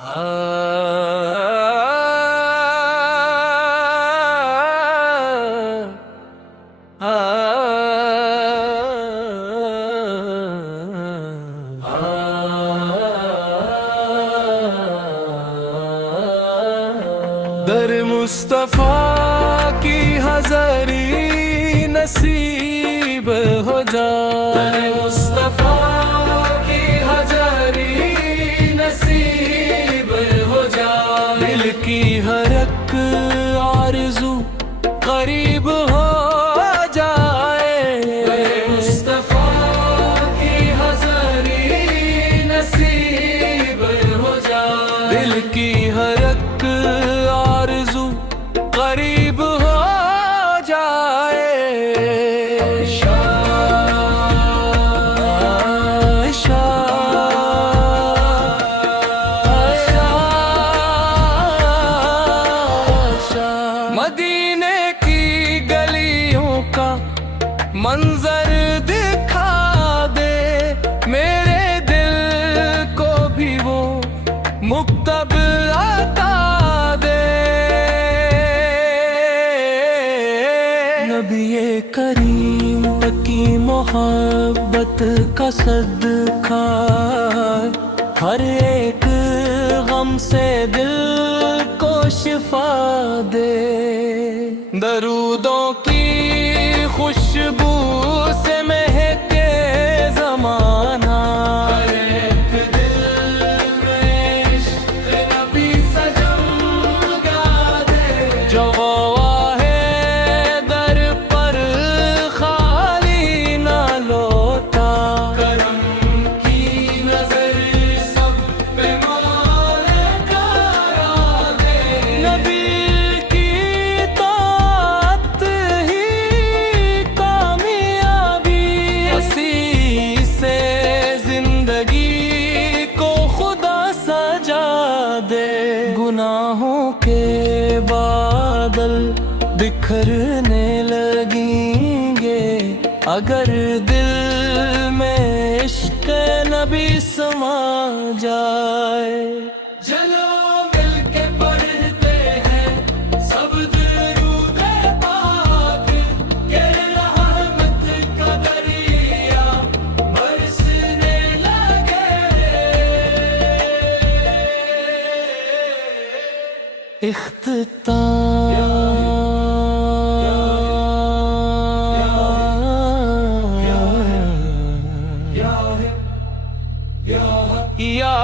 दर मुस्तफा की हज़ारी नसीब हो जाए। दर मुस्तफा की हज़ारी नसीब हो जाए। दिल की हर एक आरज़ू करीब हो जाए। दर मुस्तफा की हज़ारी नसीब हो जाए। दिल की हर एक आरज़ू करीब हो जाए। मदीने की गलियों का मंजर दिखा दे, मेरे दिल को भी वो मुक्तब आता दे। नबी करीम की मोहब्बत का सदका हर एक गम से दिल को शिफा दे। दरूदों की खुशबू से महके ज़माना, हर एक दिल में इश्क़ नबी सजगा दे। जो वाहे दर पर खाली ना लौटा, करम की नजर सब पे मौला करा दे। नबी की ताअत ही कामयाबी, इसी से जिंदगी को खुदा सजा दे। गुनाहों के बादल बिखरने लगेंगे अगर दिल में इश्क़ नबी समा जाए। चलो मिलके पढ़ते हैं सब दुरूद पाक, के रहमत का दरिया बरसने लगे। या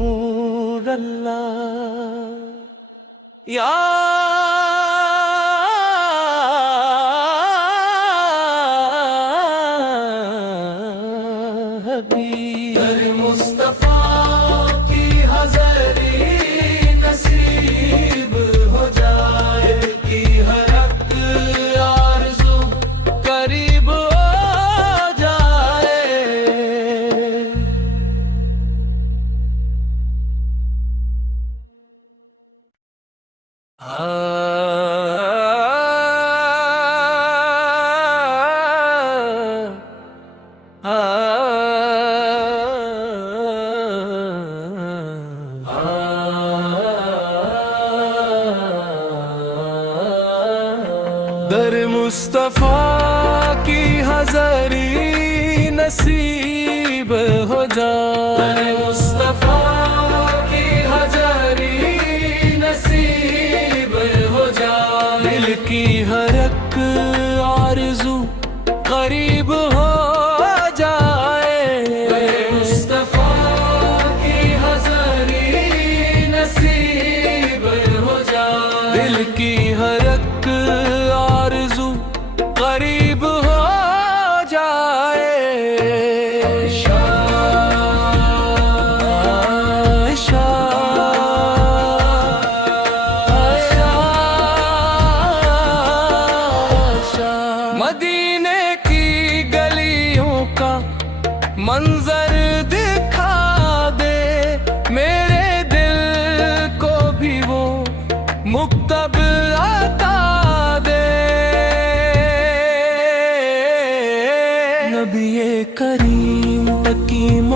रसूल अल्लाह। या दर मुस्तफा की हज़ारी नसीब हो जाए। की हर एक आरज़ू करीब हो जाए। दर मुस्तफा की हज़ारी नसीब हो जाए। दर मुस्तफा की हज़ारी नसीब हो जाए। दिल की हर एक आरज़ू करीब हो जाए। दर मुस्तफा की हज़ारी नसीब हो जाए। दिल की हर एक आरज़ू करीब हो जाए।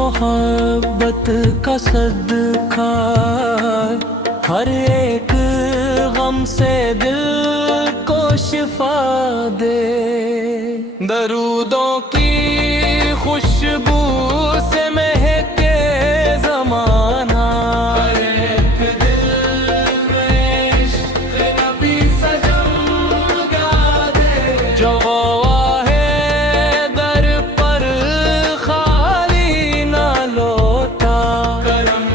मोहब्बत का सदका हर एक गम से दिल को शिफा दे। दरूदों की खुशबू से महके ज़माना, हर एक दिल में इश्क़ नबी सजगा दे। जो वाहे दर पर खाली ना लौटा, करम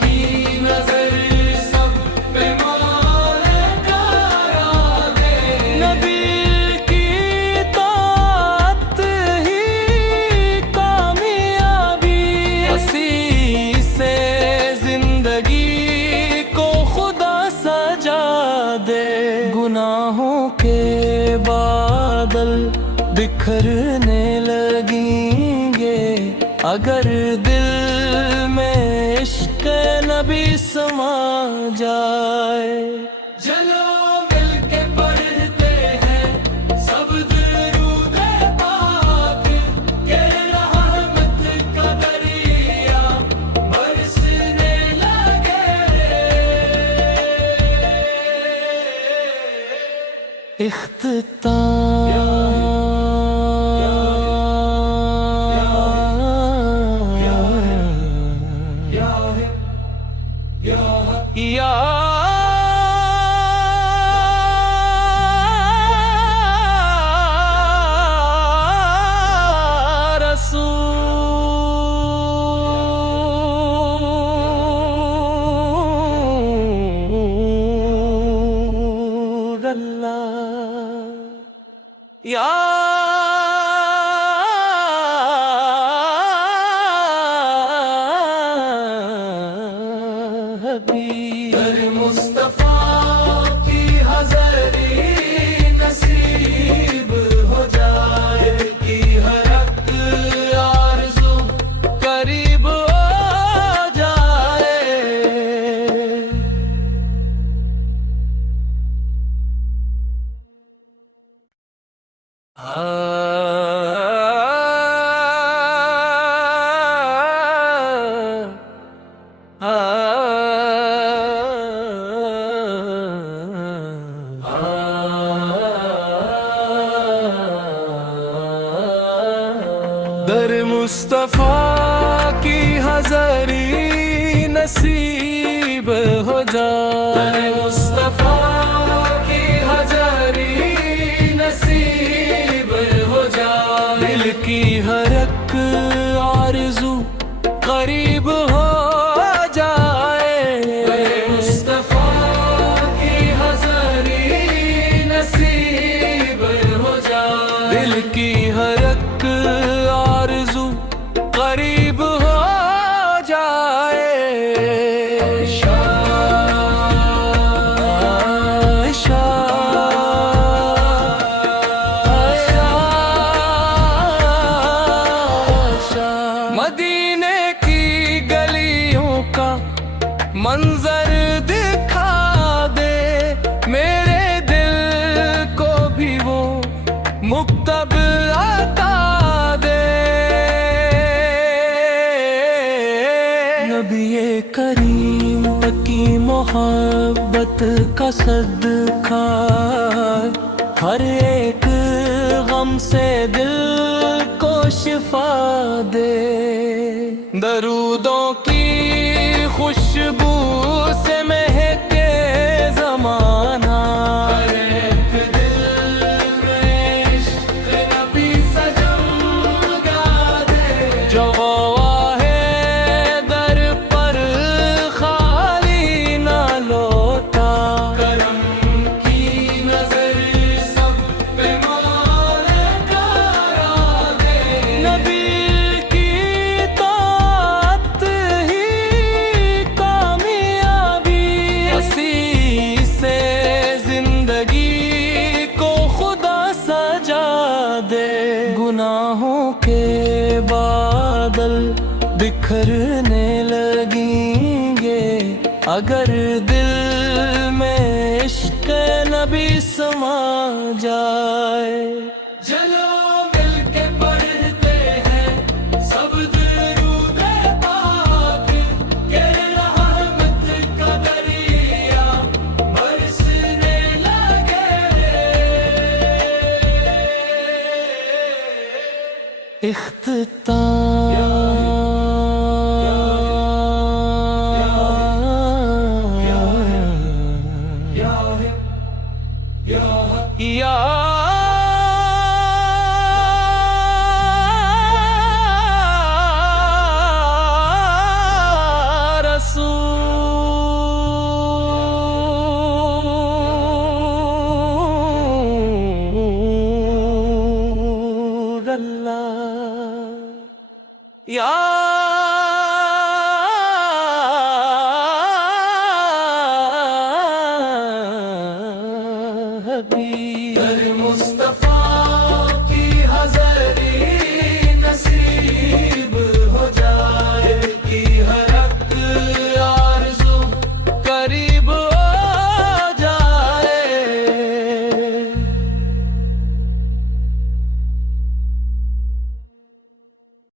की नजर सब पे मौला करा दे। नबी की ताअत ही कामयाबी, हंसी से जिंदगी को खुदा सजा दे। गुनाहों के बादल बिखरने लगेंगे अगर दिल में इश्क़ नबी समा जाए। चलो मिलके पढ़ते हैं सब दुरूद पाक के, रहमत का दरिया बरसने लगे। या रसूल अल्लाह। या हबीब मुस्तफा की हज़री नसीब हो जाए, की हर एक आरज़ू करीब हो जाए। दर मुस्तफा की हज़री नसीब हो जाए, दर मुस्तफा की हज़री नसीब हो जाए। दिल की हर एक आरज़ू करीब हो जाए, दर मुस्तफा की हज़री नसीब हो जाए। दिल की हर एक आरज़ू करीब हो जाए। मदीने की गलियों का मंजर दिखा दे, मेरे दिल को भी वो मुक्तब अता दे। नबी करीम की मोहब्बत का सदका हर एक गम से दिल को शिफा दे। दरूदों की खुशबू से महके ज़माना, हर एक दिल में इश्क़ नबी सजगा दे। जो वाहे दर पर खाली ना लौटा, करम की नजर सब पे मौला करा दे। नबी की ताअत ही कामयाबी, हंसी से जिंदगी को खुदा सजा दे। गुनाहों के बादल बिखरने लगेंगे अगर दिल में इश्क़ नबी समा जाए। चलो मिलके पढ़ते हैं सब दुरूद नबी दर मुस्तफा